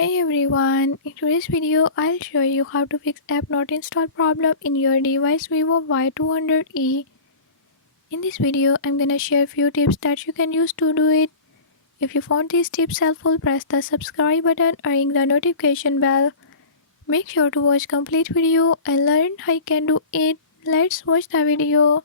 Hey everyone, in today's video I'll show you how to fix app not installed problem in your device Vivo Y200e. In this video I'm gonna share few tips that you can use to do it. If you found these tips helpful, press the subscribe button or ring the notification bell. Make sure to watch complete video and learn how you can do it. Let's watch the video.